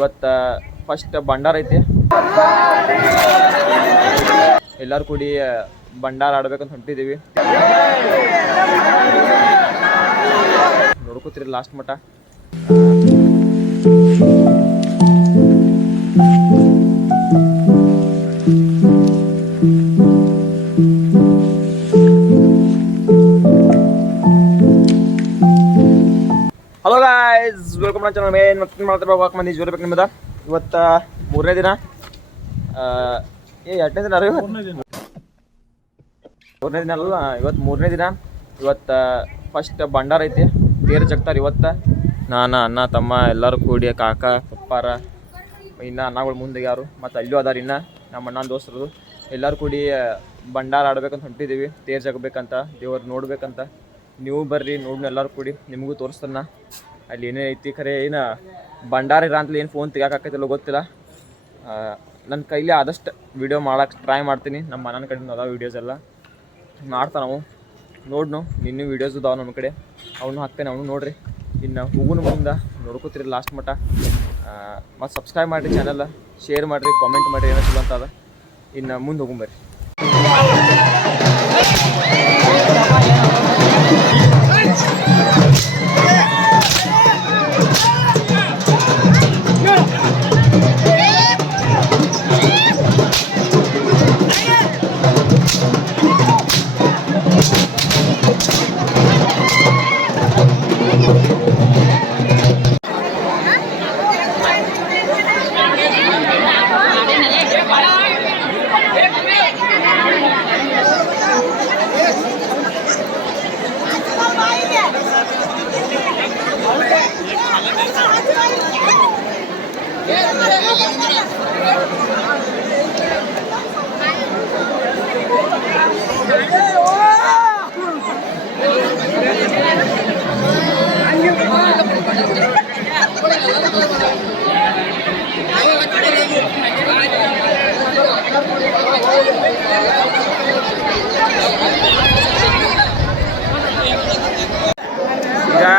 ಇವತ್ತು ಫಸ್ಟ್ ಭಂಡಾರ ಐತಿ. ಎಲ್ಲರೂ ಕೂಡಿ ಭಂಡಾರ ಆಡ್ಬೇಕಂತ ಹೊಂಟಿದ್ದೀವಿ. ನೋಡ್ಕೋತೀರಿ ಲಾಸ್ಟ್ ಮಟ್ಟ. ಹಲೋ ಗಾಯ್ಸ್, ವೆಲ್ಕಮ್ ನನ್ನ ಚಾನಲ್. ಮೇನ್ ಮತ್ತೆ ಮಾಡ್ತಾರೆ ವಾಕ್ ಮಂದಿ ಜೋರ್ ಬೇಕು ನಿಮ್ಮದ. ಇವತ್ತು 3ನೇ ದಿನ. 2ನೇ ದಿನ ಅಲ್ಲ, 3ನೇ ದಿನ ಅಲ್ಲ, ಇವತ್ತು 3ನೇ ದಿನ. ಇವತ್ತು ಫಸ್ಟ್ ಭಂಡಾರ ಐತಿ. ತೇರು ಜಗ್ತಾರೆ ಇವತ್ತು. ನಾನು ಅಣ್ಣ ತಮ್ಮ ಎಲ್ಲರೂ ಕೂಡಿ, ಕಾಕ ಪಪ್ಪಾರ ಇನ್ನು ಅನ್ನಗಳು ಮುಂದೆ ಯಾರು ಮತ್ತು ಅಲ್ಲೂ ಅದಾರ ಇನ್ನು ನಮ್ಮ ಅಣ್ಣನ ದೋಸ್ತರು ಎಲ್ಲರೂ ಕೂಡಿ ಭಂಡಾರ ಆಡ್ಬೇಕಂತ ಹೊಂಟಿದ್ದೀವಿ. ತೇರು ಜಗಬೇಕಂತ, ದೇವ್ರು ನೋಡ್ಬೇಕಂತ. ನೀವು ಬರ್ರಿ ನೋಡಿ, ಎಲ್ಲರೂ ಕೂಡಿ ನಿಮಗೂ ತೋರಿಸ್ತಾನ ಅಲ್ಲಿ ಏನೇ ಐತಿ. ಖರೆ ಏನು ಭಂಡಾರ ಇರ ಅಂತಲೇ ಏನು ಫೋನ್ ತೆಗಿಯೋಕ್ಕಾಕೈತಿಲ್ಲ ಗೊತ್ತಿಲ್ಲ. ನನ್ನ ಕೈಲಿ ಆದಷ್ಟು ವೀಡಿಯೋ ಮಾಡೋಕ್ಕೆ ಟ್ರೈ ಮಾಡ್ತೀನಿ. ನಮ್ಮ ಮನನ ಕಡೆಯಿಂದ ಅದಾವ ವೀಡಿಯೋಸ್ ಎಲ್ಲ ಮಾಡ್ತಾ ನಾವು ನೋಡ್ನು. ನಿನ್ನೂ ವೀಡಿಯೋಸ್ ಅದಾವ ನಮ್ಮ ಕಡೆ, ಅವನು ಹಾಕ್ತೇನೆ, ಅವನು ನೋಡಿರಿ. ಇನ್ನು ಹೋಗುನು ಮುಂದೆ ನೋಡ್ಕೋತೀರಿ ಲಾಸ್ಟ್ ಮಟ್ಟ. ಮತ್ತು ಸಬ್ಸ್ಕ್ರೈಬ್ ಮಾಡಿರಿ ಚಾನಲ್, ಶೇರ್ ಮಾಡಿರಿ, ಕಾಮೆಂಟ್ ಮಾಡಿರಿ ಏನೋ ಚಲೋ ಅಂತ ಅದ. ಇನ್ನು ಮುಂದೆ ಹೋಗುಂಬರ್ರಿ.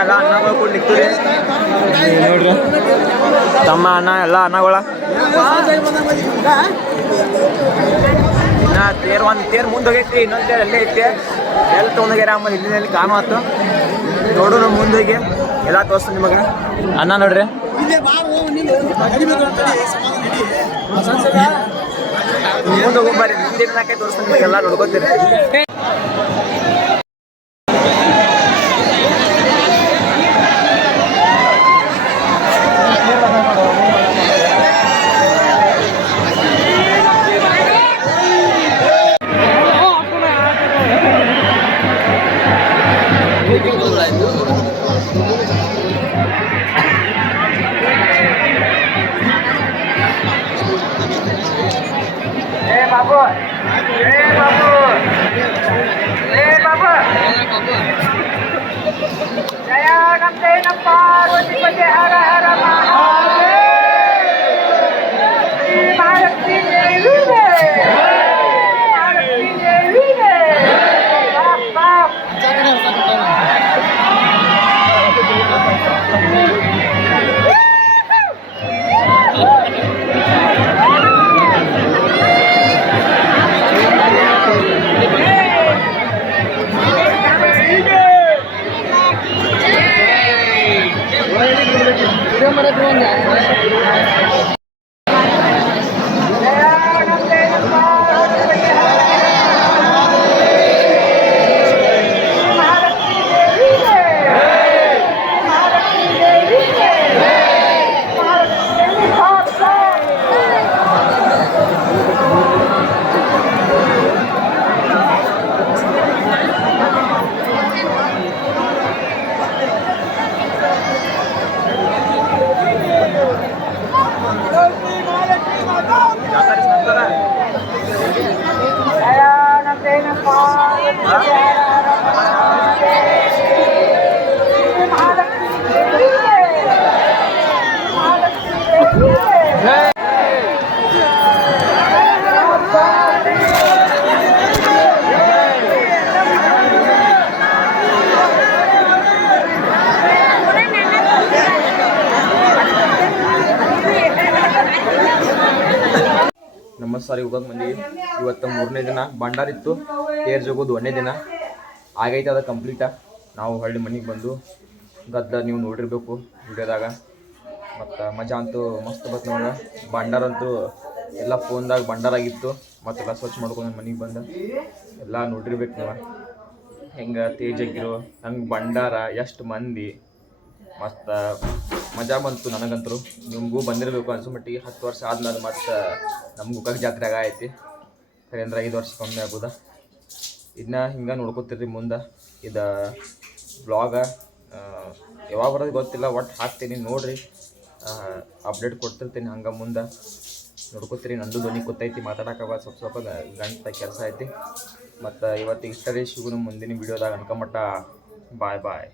ಎಲ್ಲ ಅನ್ನಗಳು ಕೂಡ ನಿಕ್ತೀರಿ ನೋಡ್ರಿ. ತಮ್ಮ ಅನ್ನ ಎಲ್ಲ ಅನ್ನಗಳ ಇನ್ನು ತೇರು ಒಂದು ತೇರು ಮುಂದೆ ಹೋಗೈತಿ, ಇನ್ನೊಂದು ತೇರು ಅಲ್ಲೇ ಐತಿ. ಎಲ್ಲ ತೊಗೊಂಡೋಗ್ಯಾರ ಆಮೇಲೆ ಇಲ್ಲಿನಲ್ಲಿ ಕಾಮ ಆಯ್ತು. ನೋಡು ನಮ್ಮ ಮುಂದೋಗಿ ಎಲ್ಲ ತೋರಿಸ್ತೀನಿ ನಿಮಗೆ. ಅನ್ನ ನೋಡ್ರಿ, ಮುಂದೆ ಹೋಗ್ಬಾರಿ, ಮುಂದಿನ ನಾಲ್ಕೈ ತೋರಿಸ್ತೀನಿ ನಿಮಗೆ, ಎಲ್ಲ ನೋಡ್ಕೋತೀರಿ. ಇನ್ನೊಂದು ಸಾರಿ ಹೋಗೋಕೆ ಬಂದೀವಿ. ಇವತ್ತು 3ನೇ ದಿನ ಭಂಡಾರ ಇತ್ತು, ತೇರು ಜೋಗೋದು 1ನೇ ದಿನ ಆಗೈತೆ. ಅದು ಕಂಪ್ಲೀಟ. ನಾವು ಹಳ್ಳಿ ಮನೆಗೆ ಬಂದು ಗದ್ದ ನೀವು ನೋಡಿರ್ಬೇಕು ವಿಡಿಯೋದಾಗ. ಮತ್ತು ಮಜಾ ಅಂತೂ ಮಸ್ತ್ ಬತ್ತು ನಮ್ಗೆ. ಭಂಡಾರ ಅಂತೂ ಎಲ್ಲ ಫೋನ್ದಾಗ ಭಂಡಾರಾಗಿತ್ತು. ಮತ್ತೆಲ್ಲ ಸ್ವಚ್ಛ ಮಾಡ್ಕೊಂಡು ಮನೆಗೆ ಬಂದು ಎಲ್ಲ ನೋಡಿರ್ಬೇಕು ನೀವು ಹೆಂಗೆ ತೇಜಾಗಿರೋ ಹಂಗೆ ಭಂಡಾರ ಎಷ್ಟು ಮಂದಿ. ಮತ್ತು ಮಜಾ ಬಂತು ನನಗಂತರೂ. ನಿಮಗೂ ಬಂದಿರಬೇಕು ಅನ್ಸೋ ಮಟ್ಟಿಗೆ. 10 ವರ್ಷ ಆದ್ಮೇಲೆ ಮತ್ತು ನಮ್ಮ ಗುಕ್ಕಕ್ಕೆ ಜಾತ್ರೆ ಆಗೈತಿ. ಸರಿ ಅಂದ್ರೆ 5 ವರ್ಷ ಕಮ್ಮಿ ಆಗೋದ. ಇದನ್ನ ಹಿಂಗೆ ನೋಡ್ಕೊತಿರ್ರಿ ಮುಂದೆ. ಇದು ಬ್ಲಾಗ ಯಾವಾಗ ಬರೋದು ಗೊತ್ತಿಲ್ಲ, ಒಟ್ಟು ಹಾಕ್ತೀನಿ ನೋಡಿರಿ. ಅಪ್ಡೇಟ್ ಕೊಡ್ತಿರ್ತೀನಿ ಹಂಗೆ ಮುಂದೆ ನೋಡ್ಕೊತೀರಿ. ನಂದು ಧ್ವನಿ ಗೊತ್ತೈತಿ, ಮಾತಾಡೋಕೆ ಸ್ವಲ್ಪ ಗಂಟ ಕೆಲಸ ಐತಿ. ಮತ್ತು ಇವತ್ತು ಇಷ್ಟರೇ ಸಿಗೋಣ ಮುಂದಿನ ವೀಡಿಯೋದಾಗ. ಅನ್ಕೊಂಮಟ್ಟ ಬಾಯ್ ಬಾಯ್.